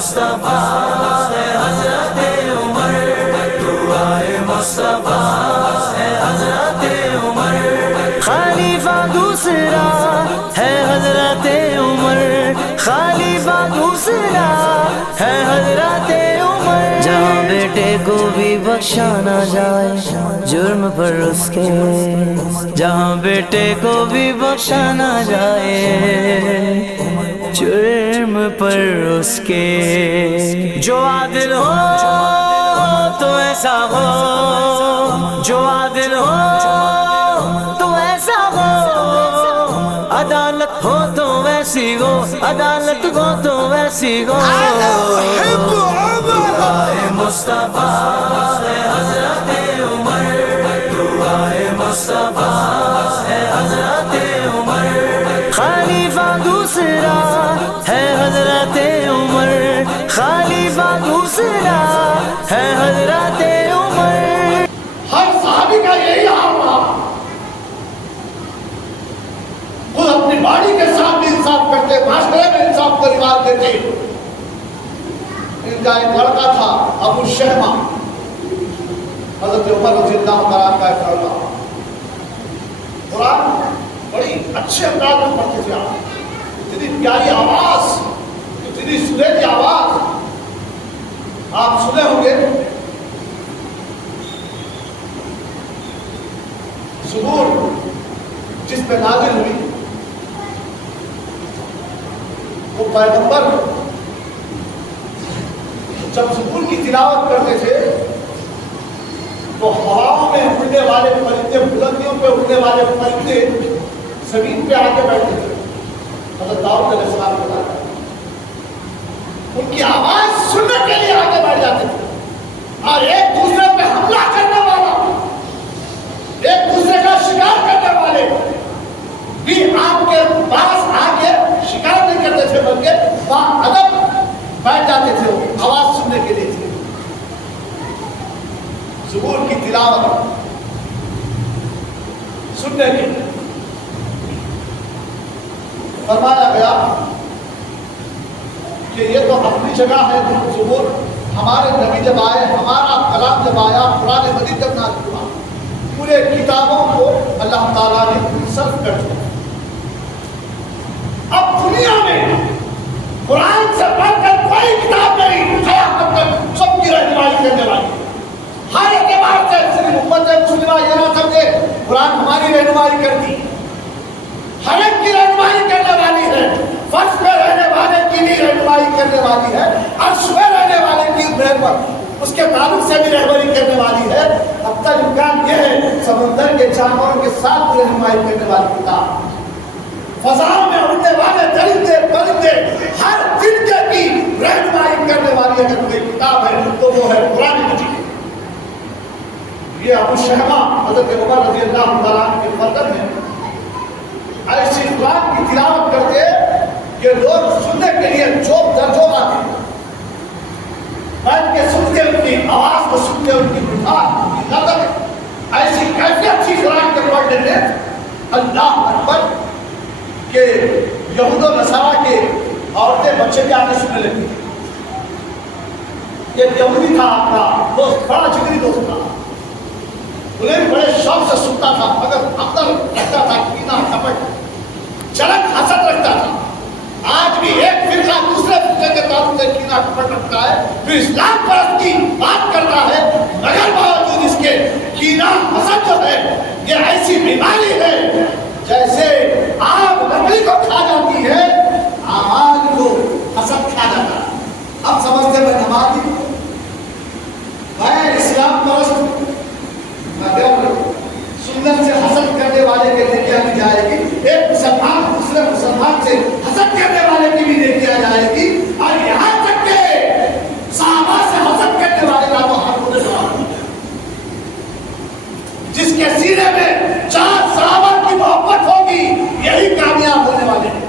مصطفیٰ ہے حضرت عمر، دعائے مصطفیٰ ہے حضرت عمر، خلیفہ دوسرا ہے حضرت عمر، خلیفہ دوسرا ہے حضرت عمر، جہاں بیٹے کو بھی بخشا نہ جائے جرم پر اس کے، جہاں بیٹے کو بھی بخشا نہ جائے جرم پر اس کے، جو عادل ہو تو ایسا ہو، جو عادل ہو تو ایسا ہو، عدالت ہو تو ویسی ہو، عدالت ہو تو ویسی ہو، دعائے مصطفیٰ ہے حضرت عمر، دعائے مصطفیٰ ہے حضرت عمر، خلیفہ دوسرا ہے حضرت عمر، خلیفہ دوسرا ہے حضرت عمر۔ ہر صحابی کا یہی حال رہا، خود اپنی باڑی کے ساتھ بھی انصاف کرتے، معاشرے میں انصاف کو رواج دیتے۔ ان کا ایک لڑکا تھا ابو شہمہ، حضرت عمر رضی اللہ عنہ کا ایک لڑکا، قرآن بڑی اچھے انداز میں پڑھتے تھے آپ، اتنی پیاری آواز، اتنی سریلی آواز آپ سنے ہوں گے۔ زبور جس پہ نازل ہوئی وہ پیغمبر جب زبور کی تلاوت کرتے تھے تو ہواؤں میں اڑنے والے پرندے، بلندیوں پہ اڑنے والے پرندے زمین پہ آ کے بیٹھتے تھے، حضرت داؤد علیہ السلام کے بعد ان کی آواز سننے کے لیے آگے بڑھ جاتے تھے، اور ایک دوسرے پہ حملہ کرنے والا، ایک دوسرے کا شکار کرنے والے بھی آپ کے پاس آ کے شکار نہیں کرتے تھے، بلکہ باادب بیٹھ جاتے تھے، آواز سننے کے لیے تھے۔ زبور کی تلاوت سننے کے لیے فرمایا گیا کہ یہ تو اپنی جگہ ہے، زبور ہمارے نبی جب آئے، ہمارا کلام جب آیا، قرآن مجید جب نازل ہوا، پورے کتابوں کو اللہ تعالیٰ نے صرف کر دیا۔ اب دنیا میں قرآن سے بڑھ کر کوئی کتاب نہیں قیامت تک سب کی رہنمائی کرنے والی، ہر اعتبار سے صرف امت مسلمہ یہ نہ سمجھے قرآن ہماری رہنمائی کرتی، ہر ایک کی رہنمائی کرنے والی ہے، فرش میں رہنے والے کی بھی رہنمائی کرنے والی ہے، عرش میں رہنے والے کی رہنمائی اس کے تعلق سے بھی رہبری کرنے والی ہے، اب تک امکان یہ ہے سمندر کے جانوروں کے ساتھ رہنمائی کرنے والی کتاب، فضاؤں میں اڑنے والے درندے پرندے ہر فرقے کی رہنمائی کرنے والی اگر کوئی کتاب ہے تو وہ ہے قرآن مجید۔ یہ ابو شہمہ حضرت عمر رضی اللہ تعالیٰ عنہ کے فرزند ہیں، ایسی قرآن کی تلاوت کرتے کہ لوگ سننے کے لیے چوک در چوک آتے، بیٹھ کے سنتے، ان کی آواز کو سنتے، ان کی مٹھاس، ان کی لذت، ایسی کیفیت تھی قرآن کے پڑھنے میں، اللہ اکبر، کہ یہود و نصارہ کے عورتیں بچے بھی آگے سننے لگتی تھی۔ ایک یہودی تھا آپ کا دوست، بڑا جگری دوست تھا، انہیں بھی بڑے شوق سے سنتا تھا، مگر اندر رکھتا تھا کینہ کپٹ، جلن حسد رکھتا تھا۔ آج بھی ایک فرقہ دوسرے فرقے کے تعلق سے کینہ کپٹ رکھتا ہے، پھر اسلام پرست کی بات کرتا ہے، مگر باوجود اس کے کینہ حسد جو ہے یہ ایسی بیماری ہے جیسے آگ لکڑی کو کھا جاتی ہے، آگ کو حسد کھا جاتا ہے۔ اب سمجھتے میں نمازی غیر اسلام پرست اگر سنت سے حسد کرنے والے کے لیے کیا دی جائے گی، ایک مسلمان دوسرے مسلمان سے حسد کرنے والے کی بھی دیکھی جائے گی، اور یہاں تک کہ صحابہ سے حسد کرنے والے کا تو حق ہونے والا، جس کے سینے میں 4 صحابہ کی محبت ہوگی یہی کامیاب ہونے والے ہیں۔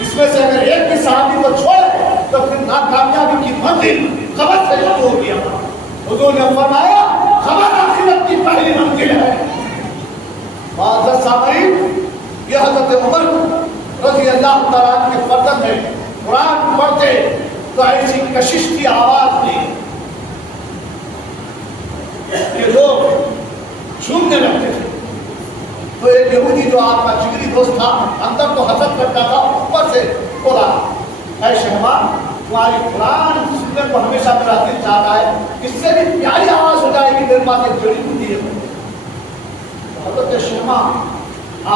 اس میں سے اگر ایک بھی صحابی کو چھوڑے تو پھر ناکامیابی کی منزل خبر سے شروع ہو گیا۔ حضور نے فرمایا خبر آخرت کی پہلی منزل ہے۔ معزز سامعین، یہ حضرت عمر رضی اللہ تعالیٰ عنہ کے فرزند ہیں، قرآن پڑھتے تو ایسی کشش کی آواز دی کہ لوگ جھومنے لگتے تھے. تو ایک یہودی جو آپ کا جگری دوست تھا, اندر تو حسد کرتا تھا, اوپر سے بولا, اے شہبان, تمہاری قرآن سننے کو ہمیشہ میرا دل چاہتا ہے, اس سے بھی پیاری آواز ہو جائے گی میرے پاس ایک جڑی بوٹی ہے. حضرت شہما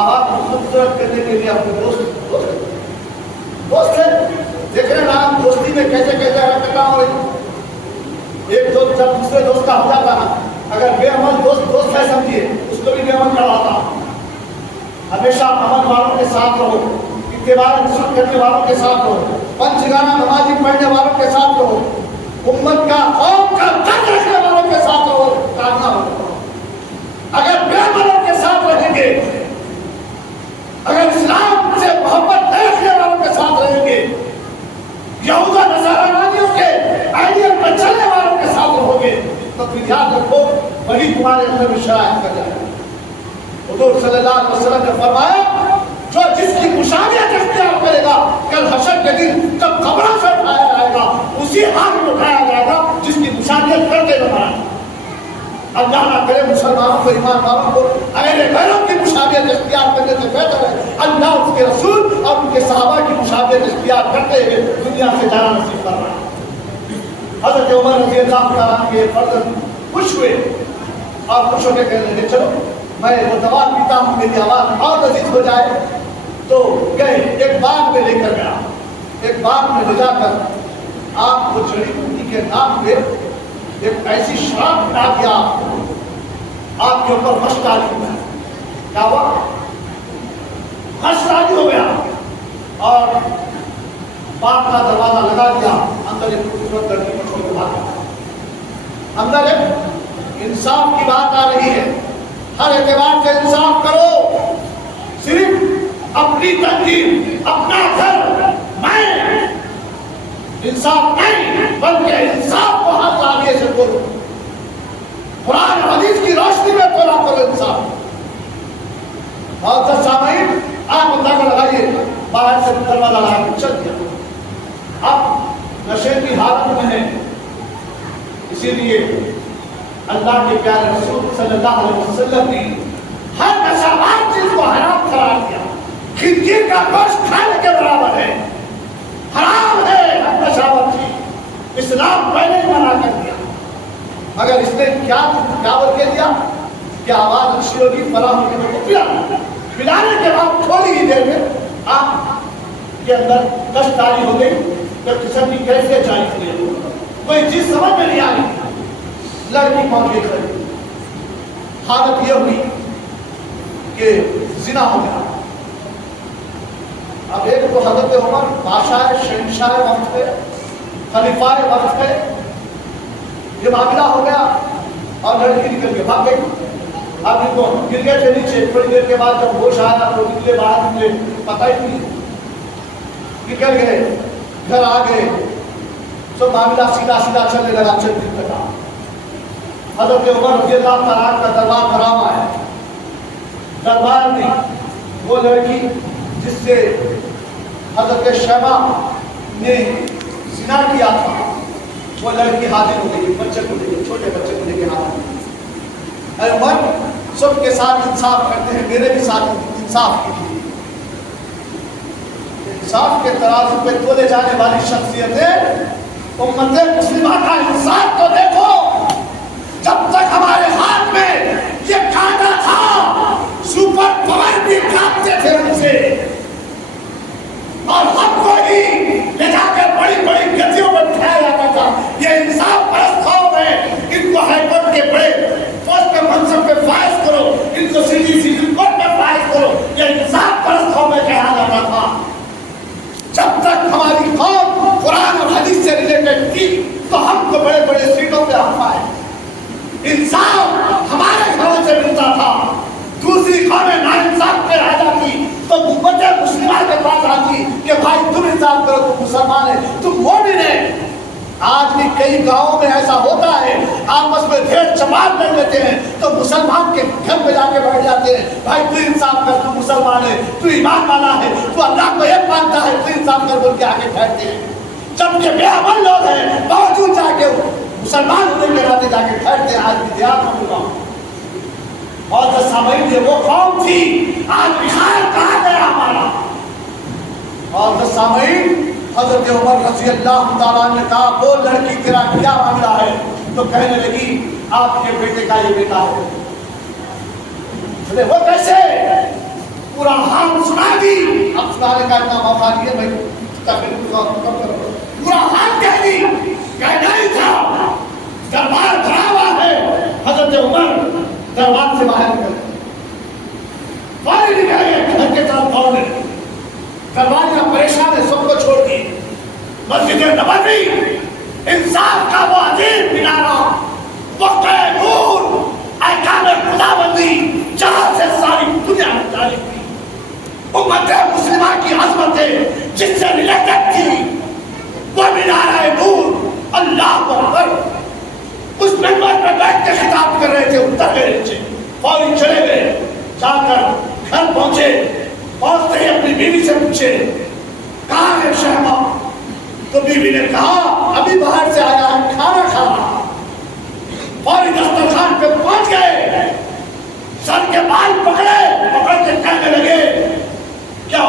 آواز خوبصورت کرنے کے لیے اپنے دوست ہے, دیکھ رہے نا دوستی میں کیسے کیسے رکھتا ہوں. ایک دوست جب دوسرے دوست کا ہو جاتا نا, اگر بے عمل دوست ہے سمجھیے, اس کو بھی بے عمل کرواتا. ہمیشہ عمل والوں کے ساتھ رہو, اتباع رسول کرنے والوں کے ساتھ رہو, پنجگانہ نمازی پڑھنے والوں کے ساتھ رہو, امت کا قوم کا درد رکھنے والوں کے ساتھ رہو, کامیاب ہو. اگر بے عملوں کے ساتھ رہیں گے, اگر اسلام سے محبت نہیں رکھنے والوں کے ساتھ رہیں گے, یہودا نصرانیوں کے آئیڈیل پر چلنے والوں کے ساتھ رہو گے, تو پھر یاد رکھو وہی تمہارے اندر میں شرائط کر جائے. حضور صلی اللہ علیہ وسلم نے فرمایا, جو جس کی مشابہت اختیار کرے گا کل حشر کے دن جب قبروں سے اٹھایا جائے گا, اسی حال میں اٹھایا جائے گا جس کی مشابہت کرتے بنا. اللہ نہ کرے مسلمانوں کو, ایمان والوں کو اہل غیروں کی مشابہت اختیار کرنے سے بہتر ہے اللہ اس کے رسول اور ان کے صحابہ کی مشابہت اختیار کرتے ہوئے دنیا سے جانا نصیب کر رہا ہے. حضرت عمر رضی اللہ عنہ کے فرزند خوش ہوئے اور خوش ہو کے کہنے لگے, چلو میں وہ دوا پیتا ہوں, میری آواز اور لذیذ ہو جائے. تو گئے, ایک باغ میں لے کر گیا, ایک باغ میں لے جا کر آپ کو جڑی بوٹی کے نام پہ ایک ایسی شراب بنا دیا, آپ کے اوپر مشق ڈالی ہو گیا. کیا ہوا؟ مشق ڈالی ہو گیا, اور باغ کا دروازہ لگا دیا. اندر ایک خوبصورت لڑکی کو چھوڑ کے بھاگ. اندر ایک انصاف کی بات آ رہی ہے, ہر اعتبار سے انصاف کرو. صرف اپنی تنظیم, اپنا گھر, میں انصاف نہیں, بلکہ انصاف کو ہر زاویے سے کرو. قرآن حدیث کی روشنی میں پورا کرو انصاف. اور سامعین آپ اندازہ لگائیے, باہر سے دروازہ لگا کے چل دیا. اب نشے کی حالت میں ہے, اسی لیے اللہ کے پیارے رسول صلی اللہ علیہ وسلم نے ہر نشہبار چیز کو حرام قرار دیا. خنزیر کا گوشت کھانے کے برابر ہے, حرام ہے ہر نشہبار چیز. اسلام پہلے ہی منع کر دیا, مگر اس نے کیا بول کے دیا کہ آواز اچھی ہوگی, فلاں ہوگی, تو پلانے کے بعد تھوڑی ہی دیر میں آپ کے اندر دستکاری ہو گئی. تو قسم کی کیسے جائز نہیں ہو, کوئی چیز سمجھ میں نہیں آ رہی. لڑکی پہنچ گئی گھر, حالت یہ ہوئی کہ زنا ہو گیا. اب ایک تو حضرت عمر بادشاہ شہنشاہ وقت ہے, خلیفہ وقت ہے, یہ معاملہ ہو گیا اور لڑکی نکل کے بھاگ گئی. اب ان کو گر گئے تھے نیچے, تھوڑی دیر کے بعد جب ہوش آیا تو نکلے باہر, نکلے پتہ ہی نہیں, نکل گئے, گھر آ گئے, سب معاملہ سیدھا سیدھا چلنے لگا. چند دن تک حضرت عمر رضی اللہ تعالیٰ کا دربار بھرا ہوا ہے. دربار میں وہ لڑکی جس سے حضرت شیبہ نے زنا کیا تھا, وہ لڑکی حاضر ہو گئی, بچے کو لے کے, چھوٹے بچے کو لے کے حاضر ہو گئی. اے عمر, سب کے ساتھ انصاف کرتے ہیں, میرے بھی ساتھ انصاف کیجیے. انصاف کے ترازو پہ تولے جانے والی شخصیتیں امت مسلمہ کا انصاف تو دیکھو. جب تک ہمارے ہاتھ میں یہ کانٹا تھا, سپر پاور بھی کاٹتے تھے ان سے, اور ہم کو ہی لے جا کر بڑی بڑی گدیوں پر بٹھایا جاتا تھا. یہ انصاف پرست قوم ہے, ان کو ہائی کورٹ کے بڑے پوسٹ پہ منصب پہ فائز کرو, ان کو سیدھی کورٹ پہ فائز کرو. یہ انصاف پرست قوم میں کہا جاتا تھا. جب تک ہماری قوم قرآن اور حدیث سے ریلیٹڈ تھی تو ہم کو بڑے بڑے سیٹوں پہ ہم آئے. انصاف ہمارے گھروں سے ملتا تھا. دوسری قومیں ناانصاف پہ رہ جاتی تو امت مسلمہ کے پاس آتی کہ بھائی تم انصاف کرو, تم مسلمان ہیں, تم مومن ہیں. آج بھی کئی گاؤں میں ایسا ہوتا ہے, آپس میں ڈھیر چمار کر لیتے ہیں تو مسلمان کے گھر پہ جا کے بیٹھ جاتے ہیں, بھائی تو انصاف کر, تو مسلمان ہے, تو ایمان والا ہے, تو اللہ کو ایک مانتا ہے, تو انصاف کر بول کے آگے بیٹھتے ہیں. جب یہ بے عمل لوگ ہیں باوجود جا کے مسلمان ہونے کے ناطے جا کے ٹھہرتے ہیں، آج بھی دیہات میں ہوگا. اور جو سامعین یہ وہ قوم تھی، آج بخار کہاں گیا ہمارا. اور جو سامعین حضرت عمر رضی اللہ تعالیٰ نے کہا وہ لڑکی تیرا کیا معاملہ ہے، تو کہنے لگی آپ کے بیٹے کا یہ بیٹا ہے. وہ کیسے پورا حال سنا دی. اب سنانے کا اتنا موقع نہیں ہے بھائی، پورا حال کہہ دی. کہنا ہی تھا دربار بھرا ہوا ہے. حضرت عمر دربار سے باہر نکل فوری نکلے گھر کے طرف دوڑنے. درباریاں پریشان ہے، سب کو چھوڑ دی. مسجد نبوی انصاف کا وہ عظیم مینارہ، وقع نور، احکام خداوندی، جہاں سے ساری دنیا میں جاری تھی. امت مسلمہ کی عظمتیں جس سے ریلیٹڈ تھی وہ مینارہ نور. اللہ اکبر. اس منبر پہ بیٹھ کے خطاب کر رہے تھے، اتر گئے نیچے، فوری چلے گئے. جا کر گھر پہنچے، پہنچتے ہی اپنی بیوی سے پوچھے کہاں ہے شہما. تو بیوی نے کہا ابھی باہر سے آیا ہے، کھانا کھا رہا. فوری دسترخوان پہ پہنچ گئے، سر کے بال پکڑے، پکڑ کے کہنے لگے کیا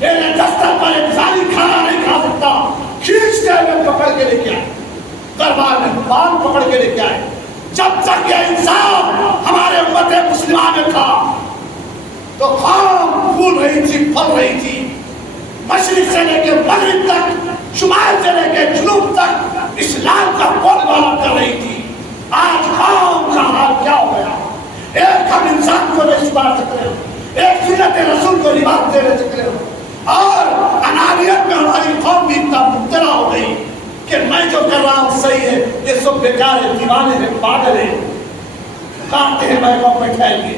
میرے دستر پر ایک ظالم کھانا نہیں کھا سکتا. کھینچتے ہوئے پکڑ کے لے کے آئے، دربار میں بال پکڑ کے لے کے آئے. جب تک یہ انصاف ہمارے امت مسلمہ میں تھا تو قوم پھول رہی تھی، پھل رہی تھی. مشرق سے لے کے مغرب تک، شمال سے لے کے جنوب تک اسلام کا بول بالا کر رہی تھی. آج قوم کا حال کیا ہو گیا. ایک ہم انسان کو نہیں سدھار سکتے، ایک سنت رسول کو لباس دے نہیں سکتے، اور انانیت میں ہماری قوم بھی اتنا مبتلا ہو گئی کہ میں جو کر رہا ہوں صحیح ہے، یہ سب بیکار ہے، دیوانے ہیں، پاگل ہیں، کانتے ہیں میں کو بیٹھائیں گے.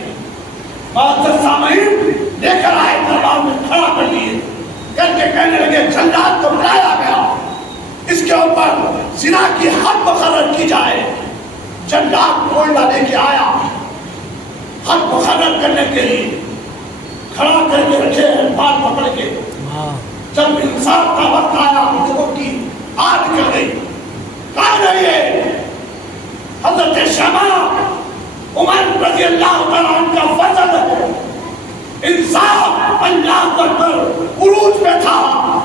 معزز سامعین لے کر آئے، دربار میں کھڑا کر لیے، کر کے کہنے لگے جلاد کو بلایا گیا، اس کے اوپر زنا کی حد مقرر کی جائے. جلاد کوئلہ لے کے آیا، حد مقرر کرنے کے لیے کھڑا کر کے رکھے ہیں، بال پکڑ کے. جب انصاف کا وقت آیا لوگوں کی آگ نکل گئی. کہاں ہے یہ حضرت شمع عمر رضی اللہ تعالیٰ عنہ کا فضل ہے. انصاف اللہ پر عروج پہ تھا،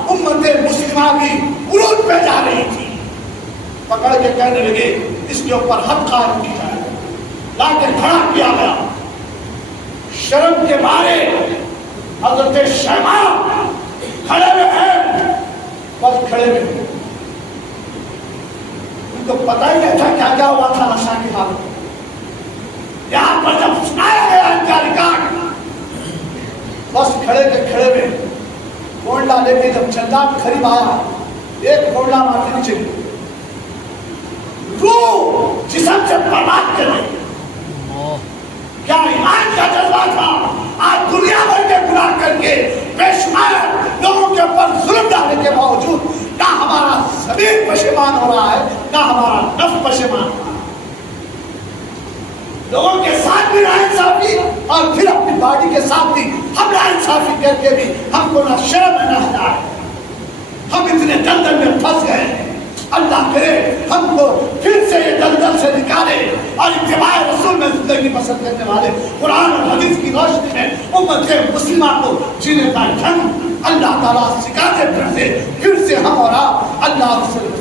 امت مسلمہ بھی عروج پہ جا رہی تھی. پکڑ کے کہنے لگے اس کے اوپر حد قائم کی جائے. لا کے کھڑا کیا گیا. شرم کے مارے حضرت شمع کھڑے ہوئے ہیں، بس کھڑے ہوئے. ان کو پتہ ہی نہیں تھا کیا کیا ہوا تھا نشہ کی حالت. یہاں پر جب سنایا گیا ان کا ریکارڈ، بس کھڑے کے کھڑے ہوئے. کوئلہ لے کے جب جلاد قریب آیا، ایک کوئلہ مارتے نیچے گئے، روح جسم سے برباد کر رہی. کیا ایمان کا جذبہ تھا. آج دنیا بھر کے گناہ کر کے بے شمار لوگوں کے اوپر ظلم ڈالنے کے باوجود نہ ہمارا ضمیر پشیمان ہو رہا ہے، نہ ہمارا نفس پشیمان ہو رہا ہے. لوگوں کے ساتھ بھی ناانصافی اور پھر اپنی پارٹی کے ساتھ بھی ہم ناانصافی کر کے بھی ہم کو نہ شرم ہے نہ حیا ہے. ہم اتنے دلدل میں پھنس گئے ہیں. اللہ کرے ہم کو پھر سے یہ دلدل سے نکالے اور اتباع رسول میں زندگی پسند کرنے والے قرآن اور حدیث کی روشنی میں امت مسلمہ کو جینے کا ڈھنگ اللہ تعالیٰ سکھاتے پھر سے ہم اور آپ اللہ رسول